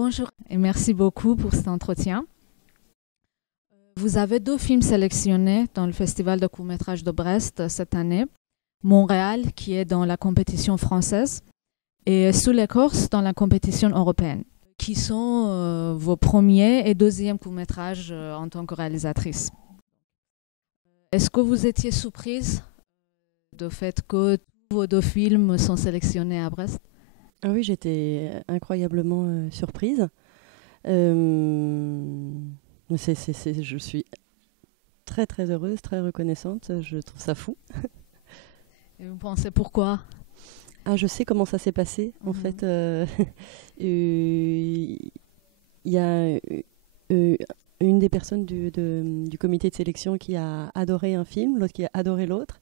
Bonjour et merci beaucoup pour cet entretien. Vous avez 2 films sélectionnés dans le Festival de court-métrage de Brest cette année. Montréal, qui est dans la compétition française, et Sous l'écorce dans la compétition européenne, qui sont vos premiers et deuxièmes courts-métrages en tant que réalisatrice. Est-ce que vous étiez surprise du fait que tous vos 2 films sont sélectionnés à Brest? Ah oui, j'étais incroyablement surprise. Je suis très très heureuse, très reconnaissante. Je trouve ça fou. Et vous pensez pourquoi? Ah, je sais comment ça s'est passé. En fait, il y a une des personnes du comité de sélection qui a adoré un film, l'autre qui a adoré l'autre.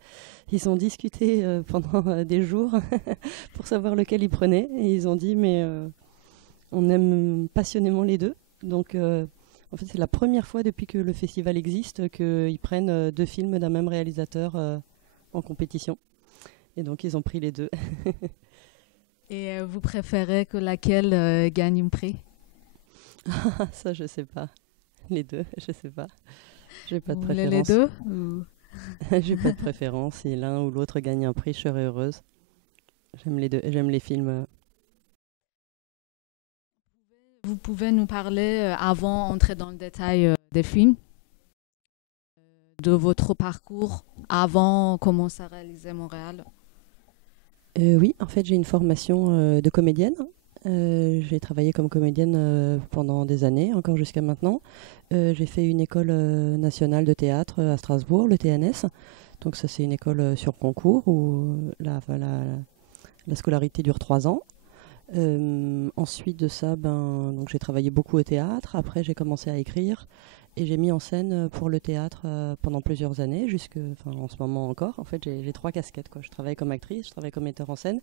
Ils ont discuté pendant des jours pour savoir lequel ils prenaient. Et ils ont dit, mais on aime passionnément les deux. Donc, en fait, c'est la première fois depuis que le festival existe qu'ils prennent 2 films d'un même réalisateur en compétition. Et donc, ils ont pris les 2. Et vous préférez que laquelle gagne un prix? Ça, je sais pas. Les 2, je sais pas. J'ai pas de Vous voulez préférence. les 2 ou... J'ai pas de préférence. Si l'un ou l'autre gagne un prix, je serai heureuse. J'aime les 2. J'aime les films. Vous pouvez nous parler, avant d'entrer dans le détail des films, de votre parcours avant de commencer à réaliser Montréal? Oui, en fait, j'ai une formation de comédienne. J'ai travaillé comme comédienne pendant des années, encore jusqu'à maintenant. J'ai fait une école nationale de théâtre à Strasbourg, le TNS. Donc ça, c'est une école sur concours où la scolarité dure 3 ans. Ensuite de ça, donc j'ai travaillé beaucoup au théâtre. Après, j'ai commencé à écrire et j'ai mis en scène pour le théâtre pendant plusieurs années, en ce moment encore. En fait, j'ai 3 casquettes, quoi. Je travaille comme actrice, je travaille comme metteur en scène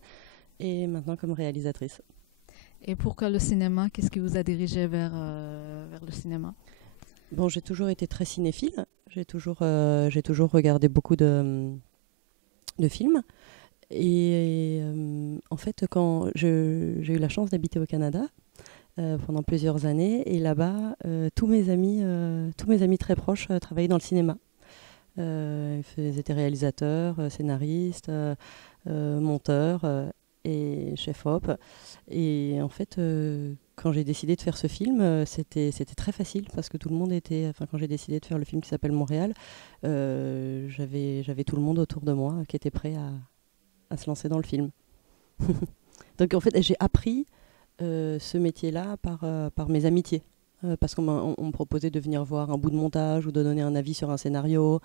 et maintenant comme réalisatrice. Et pourquoi le cinéma? Qu'est-ce qui vous a dirigé vers le cinéma? Bon, j'ai toujours été très cinéphile. J'ai toujours regardé beaucoup de films. Et en fait, quand j'ai eu la chance d'habiter au Canada pendant plusieurs années, et là-bas, tous mes amis très proches travaillaient dans le cinéma. Ils étaient réalisateurs, scénaristes, monteurs et chef-op. Et en fait, quand j'ai décidé de faire ce film, c'était très facile parce que tout le monde était... Enfin, quand j'ai décidé de faire le film qui s'appelle Montréal, j'avais tout le monde autour de moi qui était prêt à se lancer dans le film. Donc en fait, j'ai appris ce métier-là par mes amitiés. Parce qu'on me proposait de venir voir un bout de montage ou de donner un avis sur un scénario.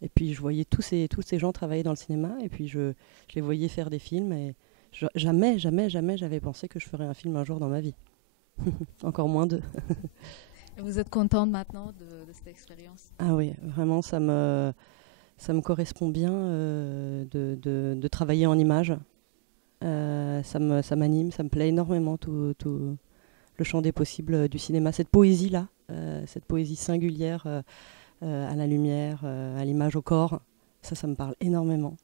Et puis je voyais tous ces gens travailler dans le cinéma. Et puis je les voyais faire des films. Et jamais j'avais pensé que je ferais un film un jour dans ma vie. Encore moins 2. Et vous êtes contente maintenant de cette expérience? Ah oui, vraiment, ça me correspond bien de travailler en images. Ça m'anime, ça me plaît énormément tout le champ des possibles du cinéma. Cette poésie-là, cette poésie singulière à la lumière, à l'image, au corps, ça me parle énormément.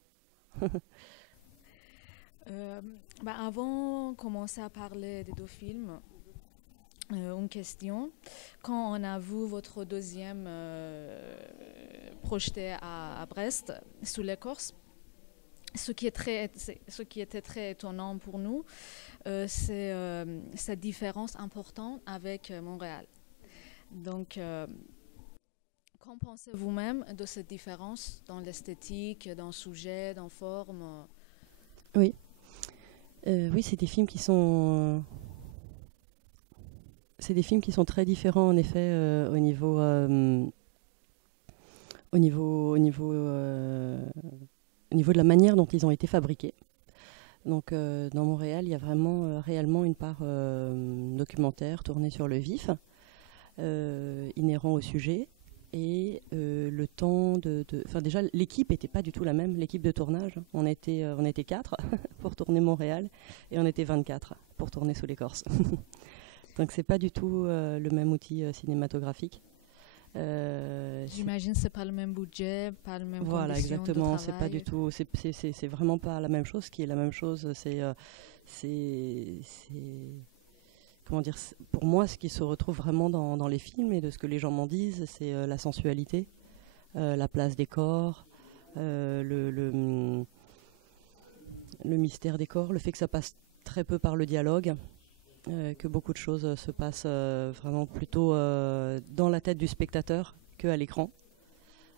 Avant de commencer à parler des 2 films, une question. Quand on a vu votre deuxième projeté à Brest, Sous l'écorce, ce qui était très étonnant pour nous, c'est cette différence importante avec Montréal. Donc, qu'en pensez-vous même de cette différence dans l'esthétique, dans le sujet, dans la forme? Oui, c'est des films qui sont... C'est des films qui sont très différents en effet au niveau de la manière dont ils ont été fabriqués. Donc dans Montréal, il y a vraiment réellement une part documentaire tournée sur le vif, inhérent au sujet. Et le temps Enfin déjà, l'équipe n'était pas du tout la même, l'équipe de tournage. On était 4 pour tourner Montréal et on était 24 pour tourner Sous l'écorce. Donc c'est pas du tout le même outil cinématographique. J'imagine que c'est pas le même budget, pas le même Voilà, conditions de exactement. travail. C'est pas du tout. C'est vraiment pas la même chose. Ce qui est la même chose, comment dire, pour moi, ce qui se retrouve vraiment dans les films et de ce que les gens m'en disent, c'est la sensualité, la place des corps, le mystère des corps, le fait que ça passe très peu par le dialogue, que beaucoup de choses se passent vraiment plutôt dans la tête du spectateur qu'à l'écran.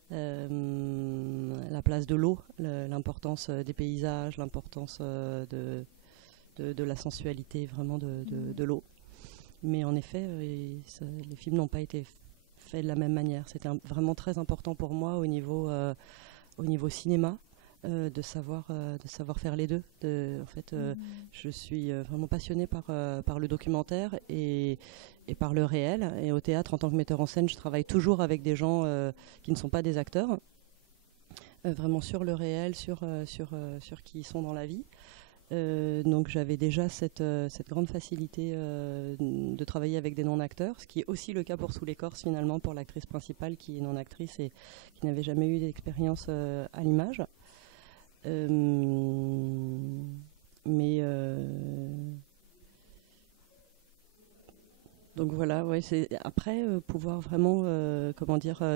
La place de l'eau, l'importance des paysages, l'importance de la sensualité vraiment de l'eau. Mais en effet, les films n'ont pas été faits de la même manière. C'était vraiment très important pour moi au niveau cinéma de savoir faire les deux. En fait, je suis vraiment passionnée par le documentaire et par le réel. Et au théâtre, en tant que metteur en scène, je travaille toujours avec des gens qui ne sont pas des acteurs, vraiment sur le réel, sur qui ils sont dans la vie. Donc j'avais déjà cette grande facilité de travailler avec des non-acteurs, ce qui est aussi le cas pour Sous l'écorce finalement, pour l'actrice principale qui est non-actrice et qui n'avait jamais eu d'expérience à l'image. Donc voilà, ouais, c'est après pouvoir vraiment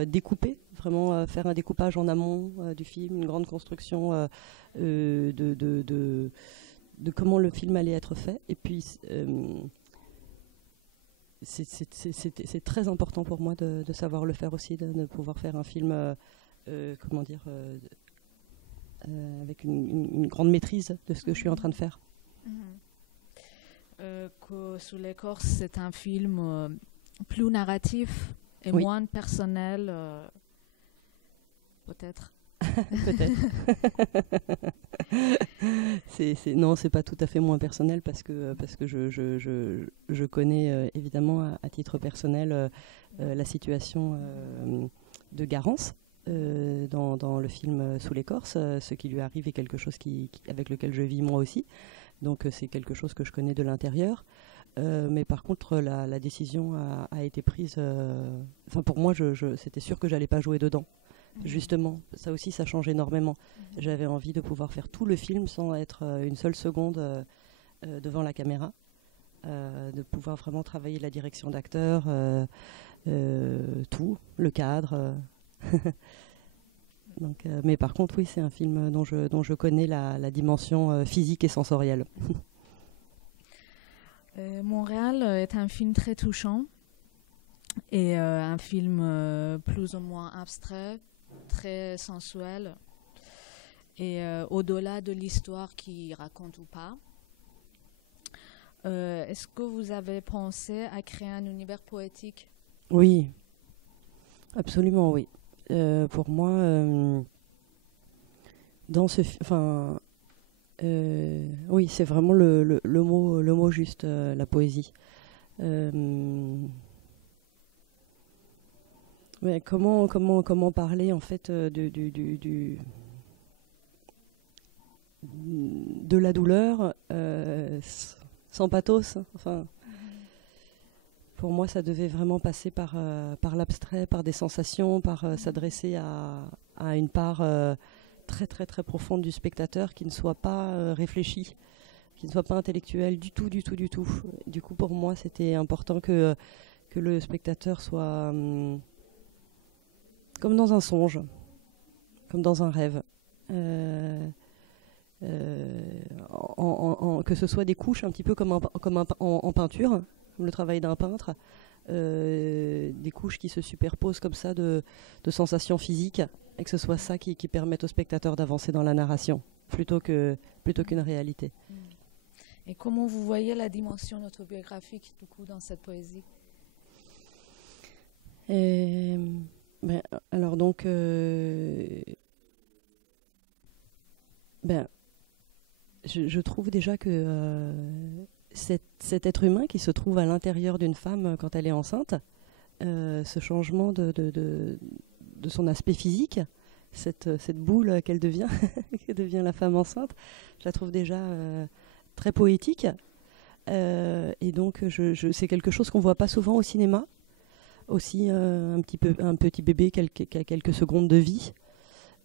découper, vraiment faire un découpage en amont du film, une grande construction de comment le film allait être fait. Et puis c'est très important pour moi de savoir le faire aussi, de pouvoir faire un film avec une grande maîtrise de ce que je suis en train de faire. Que Sous l'écorce, c'est un film plus narratif et oui. moins personnel, peut-être. Peut-être. Non, c'est pas tout à fait moins personnel parce que je connais évidemment à titre personnel la situation de Garance. Dans le film Sous l'écorce, ce qui lui arrive est quelque chose avec lequel je vis moi aussi. Donc c'est quelque chose que je connais de l'intérieur. Mais par contre, la décision a été prise... pour moi, c'était sûr que j'allais pas jouer dedans. Justement, ça aussi, ça change énormément. J'avais envie de pouvoir faire tout le film sans être une seule seconde devant la caméra. De pouvoir vraiment travailler la direction d'acteur, tout, le cadre... Donc, mais par contre, oui, c'est un film dont je connais la dimension physique et sensorielle. Montréal est un film très touchant et un film plus ou moins abstrait, très sensuel et au-delà de l'histoire qu'il raconte ou pas. Est-ce que vous avez pensé à créer un univers poétique? Oui, absolument, oui. Pour moi, dans ce oui, c'est vraiment le mot juste, la poésie. Ouais, comment parler en fait de la douleur sans pathos. Enfin, pour moi, ça devait vraiment passer par l'abstrait, par des sensations, par s'adresser à une part très très très profonde du spectateur qui ne soit pas réfléchie, qui ne soit pas intellectuelle du tout. Du coup, pour moi, c'était important que le spectateur soit comme dans un songe, comme dans un rêve. Que ce soit des couches un petit peu comme en peinture, comme le travail d'un peintre, des couches qui se superposent comme ça de sensations physiques, et que ce soit ça qui permette au spectateur d'avancer dans la narration, plutôt qu'une réalité. Et comment vous voyez la dimension autobiographique du coup dans cette poésie? Alors donc, je trouve déjà que cet être humain qui se trouve à l'intérieur d'une femme quand elle est enceinte, ce changement de son aspect physique, cette boule qu'elle devient, qui devient la femme enceinte, je la trouve déjà très poétique. Et donc, c'est quelque chose qu'on ne voit pas souvent au cinéma. Aussi, un petit bébé qui a quelques secondes de vie.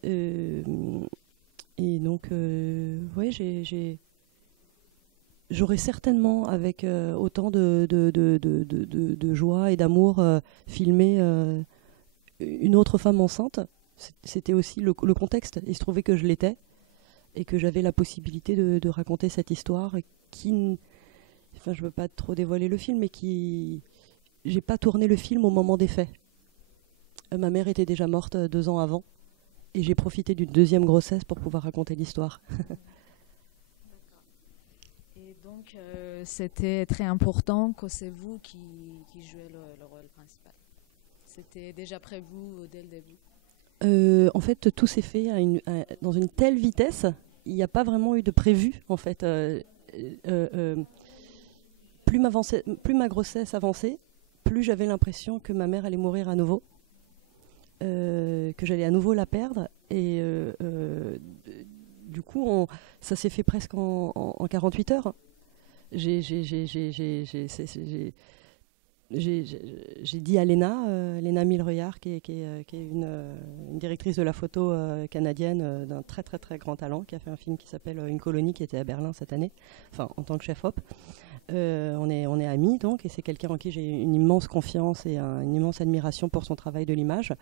Et donc, ouais, j'aurais certainement, avec autant de joie et d'amour, filmé une autre femme enceinte. C'était aussi le contexte. Il se trouvait que je l'étais et que j'avais la possibilité de raconter cette histoire qui, enfin, je ne veux pas trop dévoiler le film, mais qui, j'ai pas tourné le film au moment des faits. Ma mère était déjà morte 2 ans avant et j'ai profité d'une deuxième grossesse pour pouvoir raconter l'histoire. Et donc, c'était très important que c'est vous qui jouez le rôle principal. C'était déjà prévu dès le début. En fait, tout s'est fait dans une telle vitesse, il n'y a pas vraiment eu de prévu. En fait, plus ma grossesse avançait, plus j'avais l'impression que ma mère allait mourir à nouveau, que j'allais à nouveau la perdre. Et du coup, ça s'est fait presque en 48 heures. J'ai dit à Léna Milreyard, qui est une directrice de la photo canadienne d'un très très très grand talent, qui a fait un film qui s'appelle Une colonie, qui était à Berlin cette année, enfin en tant que chef-op. On est amis donc, et c'est quelqu'un en qui j'ai une immense confiance et une immense admiration pour son travail de l'image.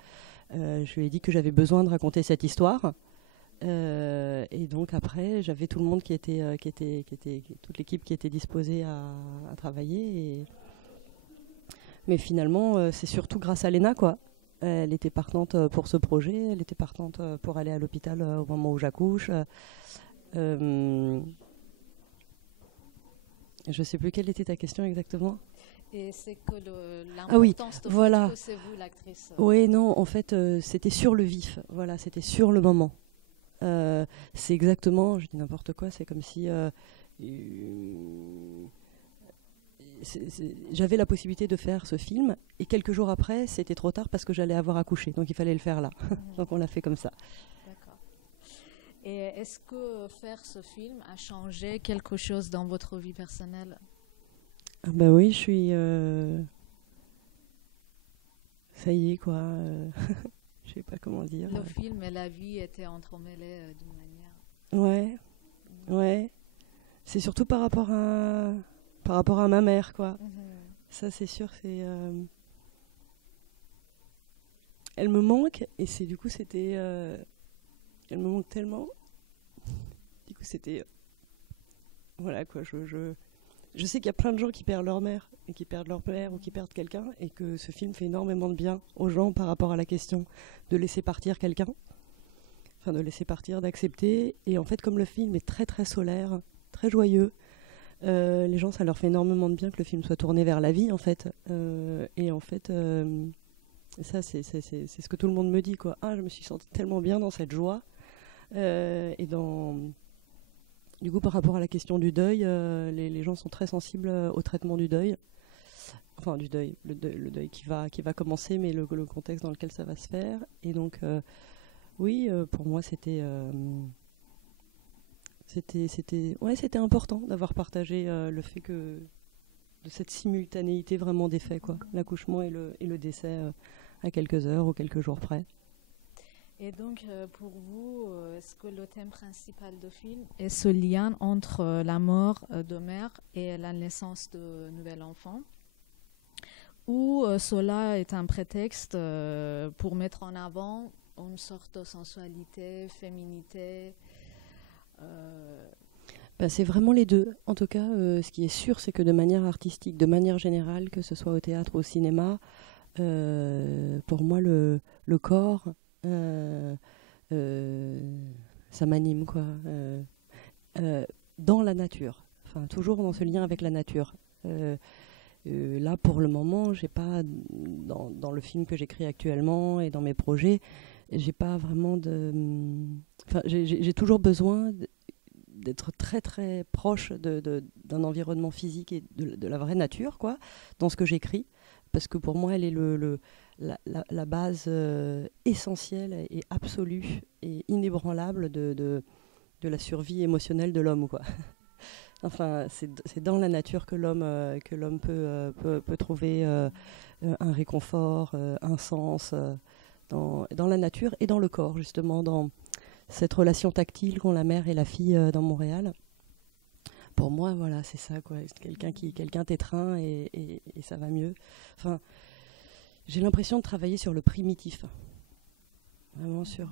Je lui ai dit que j'avais besoin de raconter cette histoire. Et donc après, j'avais tout le monde toute l'équipe qui était disposée à travailler. Mais finalement, c'est surtout grâce à Léna, quoi. Elle était partante pour ce projet, elle était partante pour aller à l'hôpital au moment où j'accouche. Je ne sais plus quelle était ta question exactement. Et c'est que l'importance de voilà. que c'est vous l'actrice. Oui, non, en fait, c'était sur le vif. Voilà, c'était sur le moment. C'est exactement, je dis n'importe quoi, c'est comme si j'avais la possibilité de faire ce film et quelques jours après c'était trop tard parce que j'allais avoir accouché, donc il fallait le faire là. Donc on l'a fait comme ça. D'accord. Et est-ce que faire ce film a changé quelque chose dans votre vie personnelle? Ben oui, je suis ça y est quoi. Je sais pas comment dire. Le film et la vie étaient entremêlés d'une manière. Ouais. C'est surtout par rapport à ma mère, quoi. Ça, c'est sûr, elle me manque, et du coup, c'était... Elle me manque tellement. Du coup, c'était... Voilà, quoi, je sais qu'il y a plein de gens qui perdent leur mère, et qui perdent leur père, ou qui perdent quelqu'un, et que ce film fait énormément de bien aux gens par rapport à la question de laisser partir quelqu'un. Enfin, de laisser partir, d'accepter. Et en fait, comme le film est très, très solaire, très joyeux, les gens, ça leur fait énormément de bien que le film soit tourné vers la vie, en fait. Et en fait, ça, c'est ce que tout le monde me dit, quoi. Ah, je me suis sentie tellement bien dans cette joie. Et du coup, par rapport à la question du deuil, les gens sont très sensibles au traitement du deuil. Enfin, du deuil, le deuil qui va commencer, mais le contexte dans lequel ça va se faire. Et donc, oui, pour moi, c'était important d'avoir partagé le fait de cette simultanéité vraiment des faits, quoi. L'accouchement et le décès à quelques heures ou quelques jours près. Et donc, pour vous, est-ce que le thème principal du film est ce lien entre la mort de mère et la naissance de nouvel enfant, ou cela est un prétexte pour mettre en avant une sorte de sensualité, féminité C'est vraiment les deux. En tout cas, ce qui est sûr, c'est que de manière artistique, de manière générale, que ce soit au théâtre ou au cinéma, pour moi, le corps, ça m'anime, quoi. Dans la nature, enfin toujours dans ce lien avec la nature. Là, pour le moment, j'ai pas dans le film que j'écris actuellement et dans mes projets, j'ai pas vraiment de. Enfin, j'ai toujours besoin d'être très très proche d'un environnement physique et de la vraie nature, quoi, dans ce que j'écris, parce que pour moi, elle est la base essentielle et absolue et inébranlable de la survie émotionnelle de l'homme, quoi. Enfin, c'est dans la nature que l'homme peut trouver un réconfort, un sens, dans la nature et dans le corps, justement, dans cette relation tactile qu'ont la mère et la fille dans Montréal. pour moi, voilà, c'est ça, quoi. Quelqu'un t'étreint et ça va mieux. Enfin, j'ai l'impression de travailler sur le primitif. Vraiment sur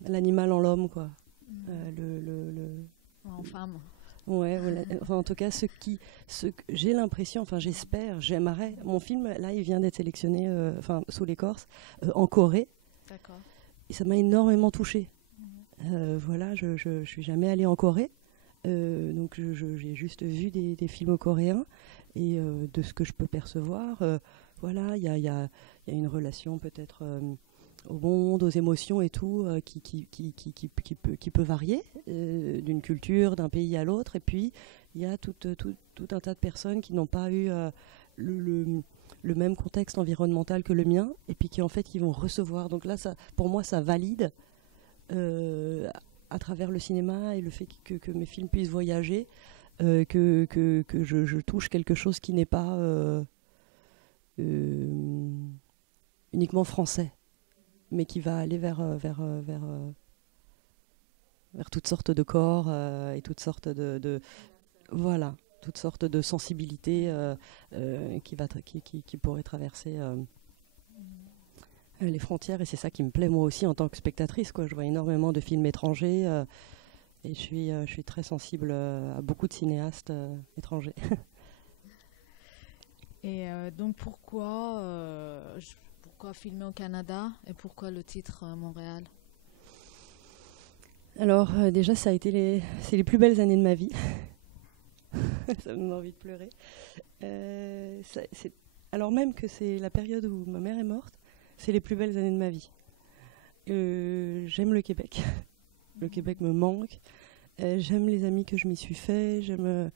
l'animal en l'homme, quoi. En femme. Ouais, voilà. Enfin, en tout cas, j'ai l'impression, enfin j'espère, j'aimerais. Mon film, là, il vient d'être sélectionné, sous l'écorce, en Corée. D'accord. Et ça m'a énormément touchée. Voilà, je suis jamais allée en Corée, donc j'ai juste vu des films coréens et de ce que je peux percevoir, voilà, il y a une relation peut-être au monde, aux émotions et tout, qui peut varier d'une culture, d'un pays à l'autre. Et puis, il y a tout un tas de personnes qui n'ont pas eu le même contexte environnemental que le mien, et puis qui, en fait, qui vont recevoir. Donc là, pour moi, ça valide, à travers le cinéma et le fait que mes films puissent voyager, que je touche quelque chose qui n'est pas uniquement français, mais qui va aller vers toutes sortes de corps et toutes sortes voilà, toutes sortes de sensibilités qui pourraient traverser les frontières. Et c'est ça qui me plaît moi aussi en tant que spectatrice, quoi. Je vois énormément de films étrangers et je suis très sensible à beaucoup de cinéastes étrangers. Et donc pourquoi filmer au Canada et pourquoi le titre Montréal? Alors déjà, c'est les plus belles années de ma vie. Ça me donne envie de pleurer. Alors même que c'est la période où ma mère est morte, c'est les plus belles années de ma vie. J'aime le Québec. Le Québec me manque. J'aime les amis que je m'y suis fait. J'aime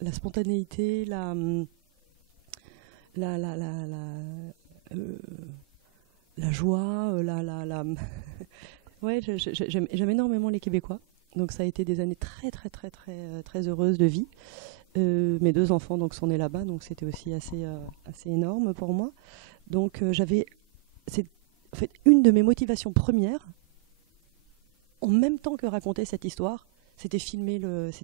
la spontanéité, la joie, ouais, j'aime énormément les Québécois. Donc ça a été des années très très très très très heureuses de vie. Mes 2 enfants donc sont nés là-bas, donc c'était aussi assez énorme pour moi. Donc c'est en fait une de mes motivations premières, en même temps que raconter cette histoire, c'était filmer la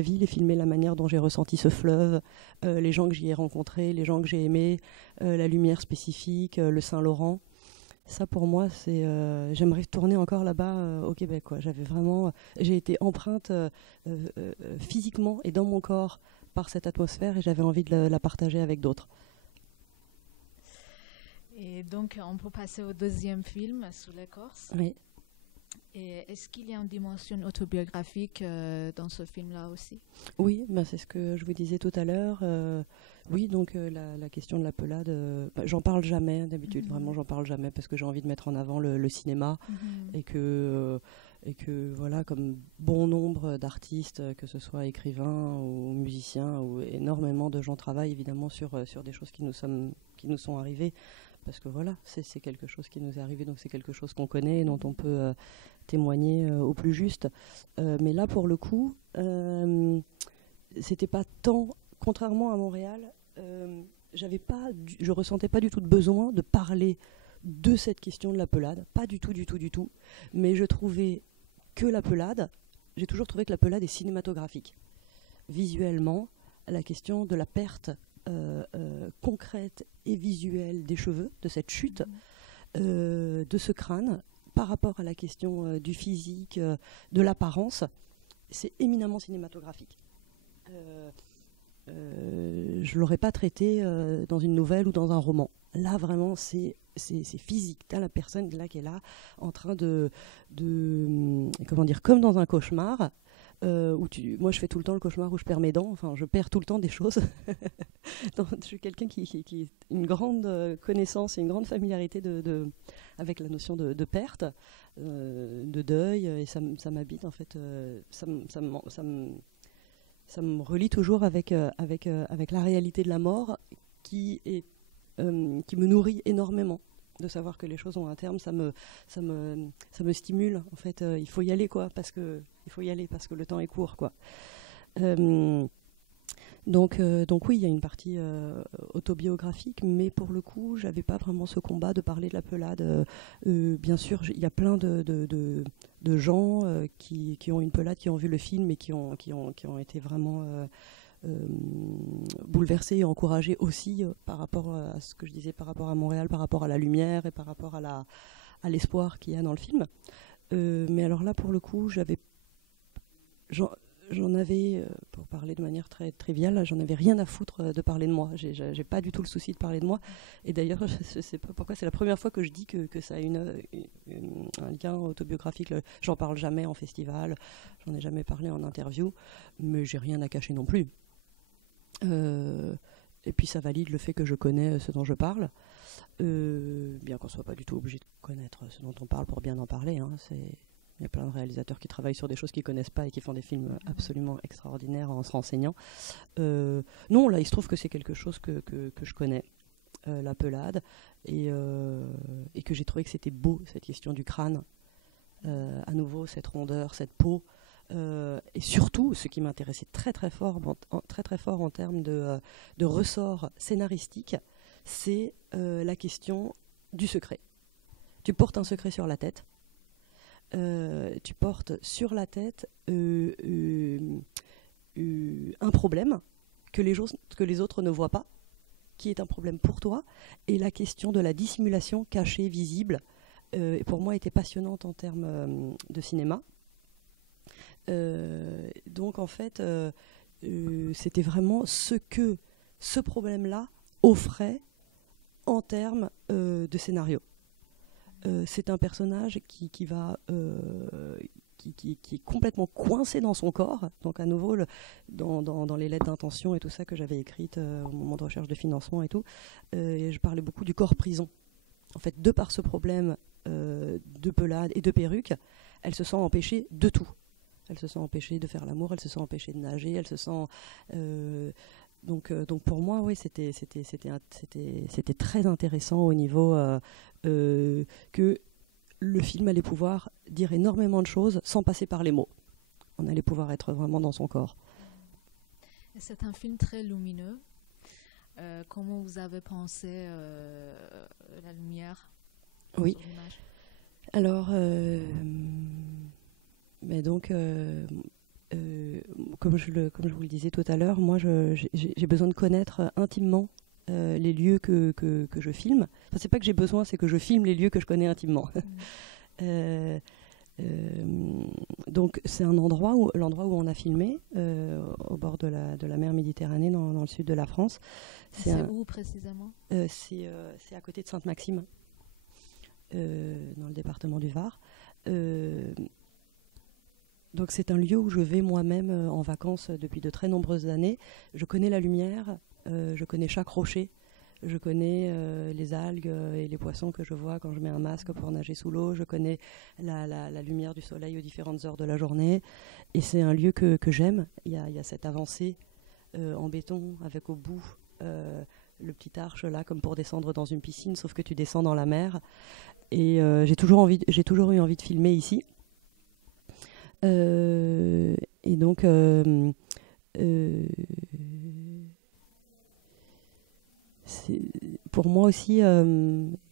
ville et filmer la manière dont j'ai ressenti ce fleuve, les gens que j'y ai rencontrés, les gens que j'ai aimés, la lumière spécifique, le Saint-Laurent. Ça pour moi, j'aimerais tourner encore là-bas au Québec, quoi. J'ai été empreinte physiquement et dans mon corps par cette atmosphère et j'avais envie de la partager avec d'autres. Et donc on peut passer au deuxième film, Sous l'écorce. Oui. Et est-ce qu'il y a une dimension autobiographique dans ce film-là aussi? Oui, c'est ce que je vous disais tout à l'heure. Oui, donc la question de la pelade, j'en parle jamais d'habitude, vraiment j'en parle jamais parce que j'ai envie de mettre en avant le cinéma et que voilà, comme bon nombre d'artistes, que ce soit écrivains ou musiciens, ou énormément de gens travaillent évidemment sur des choses qui nous sont arrivées. Parce que voilà, c'est quelque chose qui nous est arrivé, donc c'est quelque chose qu'on connaît et dont on peut témoigner au plus juste. Mais là, pour le coup, c'était pas tant, contrairement à Montréal, je ressentais pas du tout de besoin de parler de cette question de la pelade, pas du tout, du tout, du tout. Mais j'ai toujours trouvé que la pelade est cinématographique. Visuellement, la question de la perte concrète et visuelle des cheveux, de cette chute, de ce crâne, par rapport à la question du physique, de l'apparence, c'est éminemment cinématographique. Je ne l'aurais pas traité dans une nouvelle ou dans un roman. Là, vraiment, c'est physique. Tu as la personne là qui est là, en train de comment dire, comme dans un cauchemar, moi je fais tout le temps le cauchemar où je perds mes dents, enfin je perds tout le temps des choses. Donc, je suis quelqu'un qui a une grande connaissance et une grande familiarité avec la notion de perte, de deuil, et ça m'habite en fait, ça me relie toujours avec la réalité de la mort qui me nourrit énormément. De savoir que les choses ont un terme, ça me stimule en fait. Il faut y aller, quoi, parce que le temps est court, quoi. Donc oui, il y a une partie autobiographique, mais pour le coup, j'avais pas vraiment ce combat de parler de la pelade. Bien sûr, il y a plein de gens qui ont une pelade, qui ont vu le film et qui ont été vraiment bouleversés et encouragés aussi par rapport à ce que je disais, par rapport à Montréal, par rapport à la lumière et par rapport à l'espoir qu'il y a dans le film. Mais alors là, pour le coup, j'en avais, pour parler de manière très triviale, j'en avais rien à foutre de parler de moi. J'ai pas du tout le souci de parler de moi. Et d'ailleurs, je sais pas pourquoi, c'est la première fois que je dis que ça a un lien autobiographique. J'en parle jamais en festival, j'en ai jamais parlé en interview, mais j'ai rien à cacher non plus. Et puis ça valide le fait que je connais ce dont je parle, bien qu'on soit pas du tout obligé de connaître ce dont on parle pour bien en parler. Hein. Il y a plein de réalisateurs qui travaillent sur des choses qu'ils connaissent pas et qui font des films absolument extraordinaires en se renseignant. Non, là, il se trouve que c'est quelque chose que je connais, la pelade, et que j'ai trouvé que c'était beau, cette question du crâne. À nouveau, cette rondeur, cette peau. Et surtout, ce qui m'intéressait très très fort en termes de ressort scénaristique, c'est la question du secret. Tu portes un secret sur la tête. Tu portes sur la tête un problème que les autres ne voient pas, qui est un problème pour toi, et la question de la dissimulation cachée, visible, pour moi était passionnante en termes de cinéma. Donc en fait, c'était vraiment ce que ce problème-là offrait en termes de scénario. C'est un personnage qui est complètement coincé dans son corps. Donc à nouveau, dans les lettres d'intention et tout ça que j'avais écrites au moment de recherche de financement et tout, et je parlais beaucoup du corps prison. En fait, de par ce problème de pelade et de perruque, elle se sent empêchée de tout. Elle se sent empêchée de faire l'amour, elle se sent empêchée de nager, elle se sent... Donc pour moi, oui, c'était très intéressant au niveau que le film allait pouvoir dire énormément de choses sans passer par les mots. On allait pouvoir être vraiment dans son corps. C'est un film très lumineux. Comment vous avez pensé la lumière Oui. sur l'image? Alors, mais donc... comme je vous le disais tout à l'heure, moi j'ai besoin de connaître intimement les lieux que je filme. Enfin, c'est pas que j'ai besoin, c'est que je filme les lieux que je connais intimement. Donc c'est l'endroit où on a filmé, au bord de la mer Méditerranée, dans le sud de la France. C'est où précisément? C'est à côté de Sainte-Maxime, dans le département du Var. Donc c'est un lieu où je vais moi-même en vacances depuis de très nombreuses années. Je connais la lumière, je connais chaque rocher, je connais les algues et les poissons que je vois quand je mets un masque pour nager sous l'eau. Je connais la lumière du soleil aux différentes heures de la journée. Et c'est un lieu que j'aime. Il y a cette avancée en béton avec au bout le petit arche là comme pour descendre dans une piscine, sauf que tu descends dans la mer. Et j'ai toujours eu envie de filmer ici. Et donc c'est pour moi aussi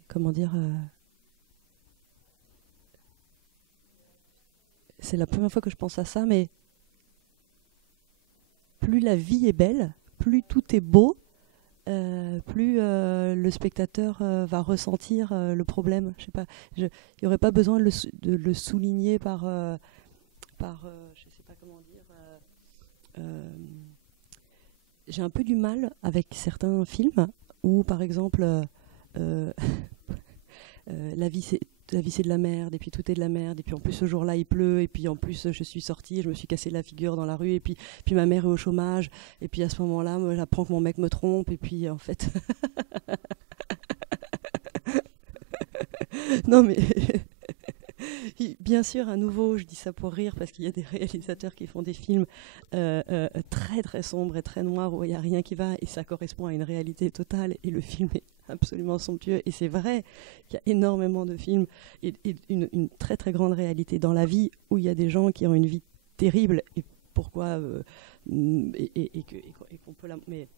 comment dire, c'est la première fois que je pense à ça, mais plus la vie est belle, plus tout est beau, plus le spectateur va ressentir le problème. Je sais pas, il n'y aurait pas besoin de le souligner par je sais pas comment dire. J'ai un peu du mal avec certains films où, par exemple, la vie c'est de la merde, et puis tout est de la merde, et puis en plus ce jour-là il pleut, et puis en plus je suis sortie, je me suis cassé la figure dans la rue, et puis ma mère est au chômage, et puis à ce moment-là j'apprends que mon mec me trompe, et puis en fait... Non mais... Bien sûr, à nouveau, je dis ça pour rire parce qu'il y a des réalisateurs qui font des films très très sombres et très noirs où il n'y a rien qui va et ça correspond à une réalité totale et le film est absolument somptueux. Et c'est vrai qu'il y a énormément de films et une très très grande réalité dans la vie où il y a des gens qui ont une vie terrible et pourquoi et qu'on peut la. Mais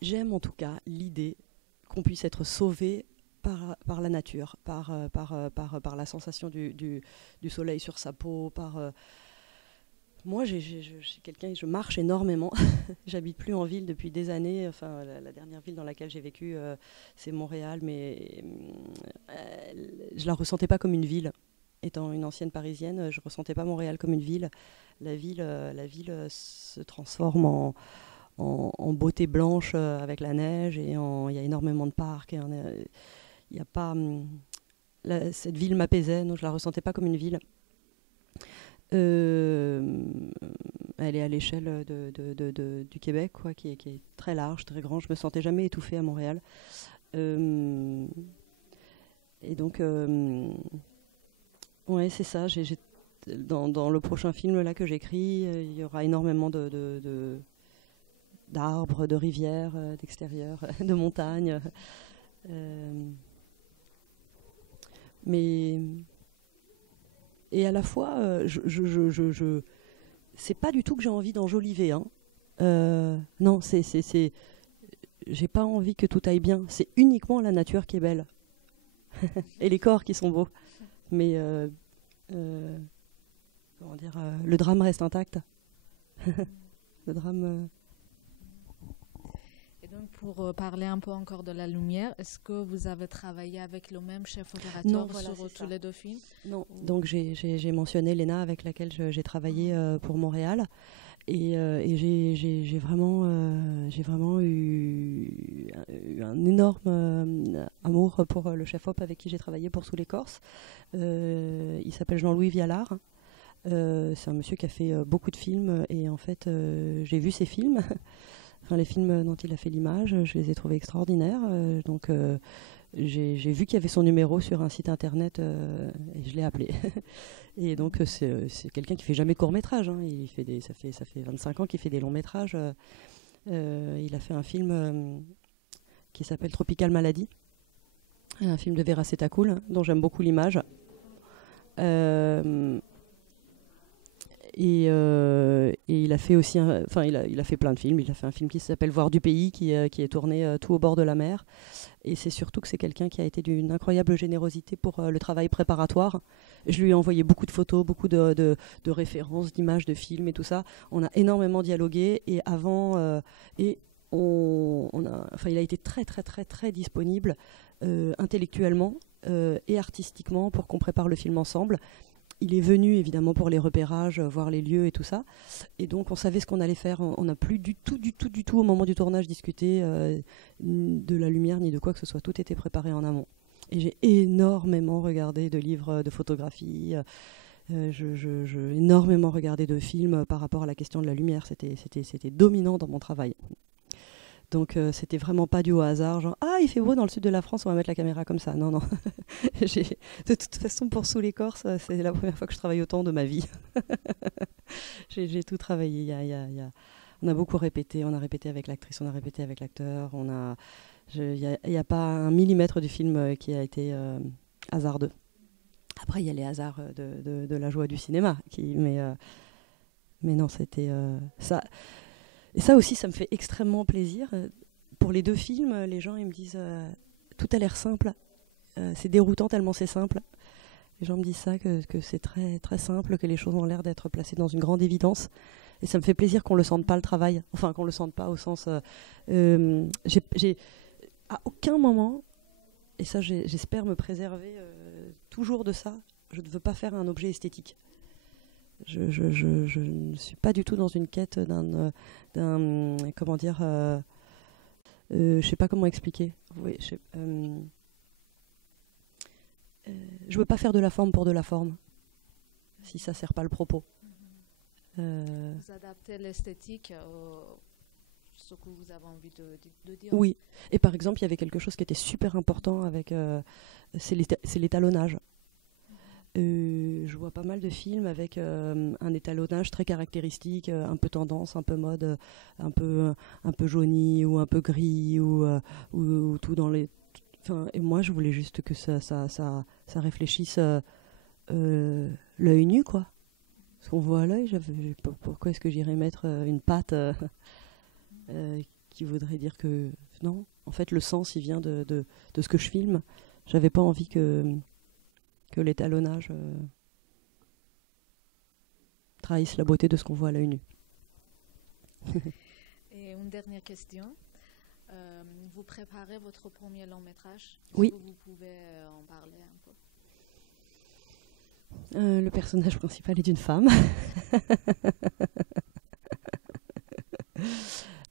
j'aime en tout cas l'idée qu'on puisse être sauvé par la nature, par la sensation du soleil sur sa peau, moi, je suis quelqu'un, je marche énormément. J'habite plus en ville depuis des années. Enfin, la dernière ville dans laquelle j'ai vécu, c'est Montréal, mais je la ressentais pas comme une ville. Étant une ancienne parisienne, je ressentais pas Montréal comme une ville. La ville se transforme en beauté blanche avec la neige et il y a énormément de parcs. Il y a pas cette ville m'apaisait, donc je la ressentais pas comme une ville. Elle est à l'échelle du Québec, quoi, qui est très large, très grand. Je me sentais jamais étouffée à Montréal. Et donc, ouais, c'est ça. Dans le prochain film là que j'écris, il y aura énormément d'arbres, de rivières, d'extérieur, de montagnes. Mais et à la fois, c'est pas du tout que j'ai envie d'enjoliver. Hein. Non, j'ai pas envie que tout aille bien. C'est uniquement la nature qui est belle et les corps qui sont beaux. Mais comment dire, le drame reste intact. Le drame. Et donc, pour parler un peu encore de la lumière, est-ce que vous avez travaillé avec le même chef opérateur sur tous les deux films? Non, donc j'ai mentionné Léna avec laquelle j'ai travaillé pour Montréal. Et j'ai vraiment eu un énorme amour pour le chef-op avec qui j'ai travaillé pour Sous l'écorce. Il s'appelle Jean-Louis Vialard. C'est un monsieur qui a fait beaucoup de films et en fait j'ai vu ses films. Enfin, les films dont il a fait l'image, je les ai trouvés extraordinaires. Donc j'ai vu qu'il y avait son numéro sur un site internet et je l'ai appelé. Et donc c'est quelqu'un qui fait jamais de court-métrage. Hein. Ça fait 25 ans qu'il fait des longs métrages. Il a fait un film qui s'appelle Tropical Malady, un film de Vera Setacool, dont j'aime beaucoup l'image. Et il a fait aussi, il a fait plein de films. Il a fait un film qui s'appelle Voir du pays, qui est tourné tout au bord de la mer. Et c'est surtout que c'est quelqu'un qui a été d'une incroyable générosité pour le travail préparatoire. Je lui ai envoyé beaucoup de photos, beaucoup de références, d'images, de films et tout ça. On a énormément dialogué et il a été très très très très disponible intellectuellement et artistiquement pour qu'on prépare le film ensemble. Il est venu évidemment pour les repérages, voir les lieux et tout ça. Et donc on savait ce qu'on allait faire. On n'a plus du tout au moment du tournage discuté de la lumière ni de quoi que ce soit. Tout était préparé en amont. Et j'ai énormément regardé de livres de photographie. J'ai énormément regardé de films par rapport à la question de la lumière. C'était dominant dans mon travail. Donc c'était vraiment pas dû au hasard, genre il fait beau dans le sud de la France, on va mettre la caméra comme ça. Non. De toute façon, pour Sous l'écorce, c'est la première fois que je travaille autant de ma vie. J'ai tout travaillé. On a beaucoup répété, on a répété avec l'actrice, on a répété avec l'acteur. Il n'y a pas un millimètre du film qui a été hasardeux. Après, il y a les hasards de la joie du cinéma, mais non, c'était ça. Et ça aussi, ça me fait extrêmement plaisir. Pour les deux films, les gens ils me disent tout a l'air simple. C'est déroutant tellement c'est simple. Les gens me disent ça, que c'est très, très simple, que les choses ont l'air d'être placées dans une grande évidence. Et ça me fait plaisir qu'on ne le sente pas, le travail. Enfin, qu'on ne le sente pas au sens... j'ai à aucun moment, et ça j'espère me préserver toujours de ça, je ne veux pas faire un objet esthétique. Je ne suis pas du tout dans une quête d'un comment dire, je sais pas comment expliquer. Oui, je veux pas faire de la forme pour de la forme, si ça sert pas le propos. Vous adaptez l'esthétique à ce que vous avez envie de dire. Oui, et par exemple, il y avait quelque chose qui était super important avec, c'est l'étalonnage. Je vois pas mal de films avec un étalonnage très caractéristique, un peu tendance, un peu mode, un peu jauni ou un peu gris ou tout dans les. Enfin, et moi, je voulais juste que ça réfléchisse l'œil nu, quoi. ce qu'on voit à l'œil. Pourquoi est-ce que j'irais mettre une patte qui voudrait dire que... Non, en fait, le sens, il vient de ce que je filme. J'avais pas envie que l'étalonnage trahisse la beauté de ce qu'on voit à l'œil nu. Et une dernière question. Vous préparez votre premier long métrage? Oui. Est-ce que vous pouvez en parler un peu? Le personnage principal est une femme.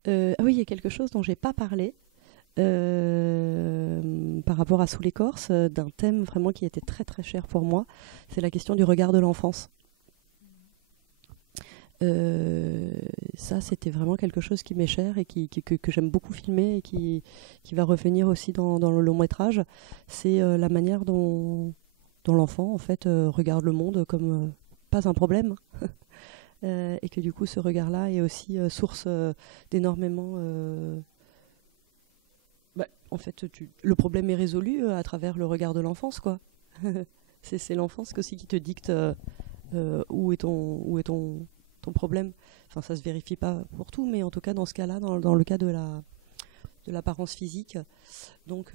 Ah oui, il y a quelque chose dont j'ai pas parlé par rapport à Sous l'écorce, d'un thème vraiment qui était très très cher pour moi. C'est la question du regard de l'enfance. Ça, c'était vraiment quelque chose qui m'est cher et que j'aime beaucoup filmer et qui va revenir aussi dans le long métrage. C'est la manière dont l'enfant en fait regarde le monde comme pas un problème. Et que du coup ce regard-là est aussi source d'énormément... en fait, le problème est résolu à travers le regard de l'enfance, quoi. C'est l'enfance aussi qui te dicte où est ton problème. Enfin, ça se vérifie pas pour tout, mais en tout cas dans ce cas-là, dans le cas de l'apparence physique. Donc,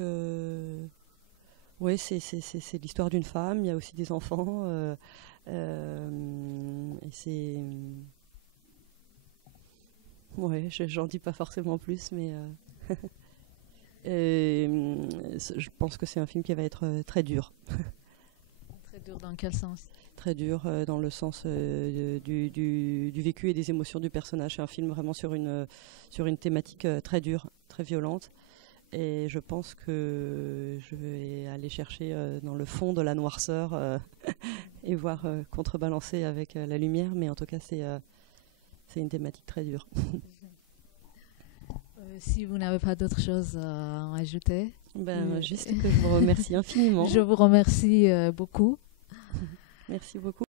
ouais, c'est l'histoire d'une femme. Il y a aussi des enfants. Et c'est... Ouais, j'en dis pas forcément plus, mais... je pense que c'est un film qui va être très dur. Très dur dans quel sens? Très dur dans le sens du vécu et des émotions du personnage. C'est un film vraiment sur une thématique très dure, très violente. Et je pense que je vais aller chercher dans le fond de la noirceur et voir contrebalancer avec la lumière. Mais en tout cas, c'est une thématique très dure. Si vous n'avez pas d'autre chose à ajouter. Juste que je vous remercie infiniment. Je vous remercie beaucoup. Merci beaucoup.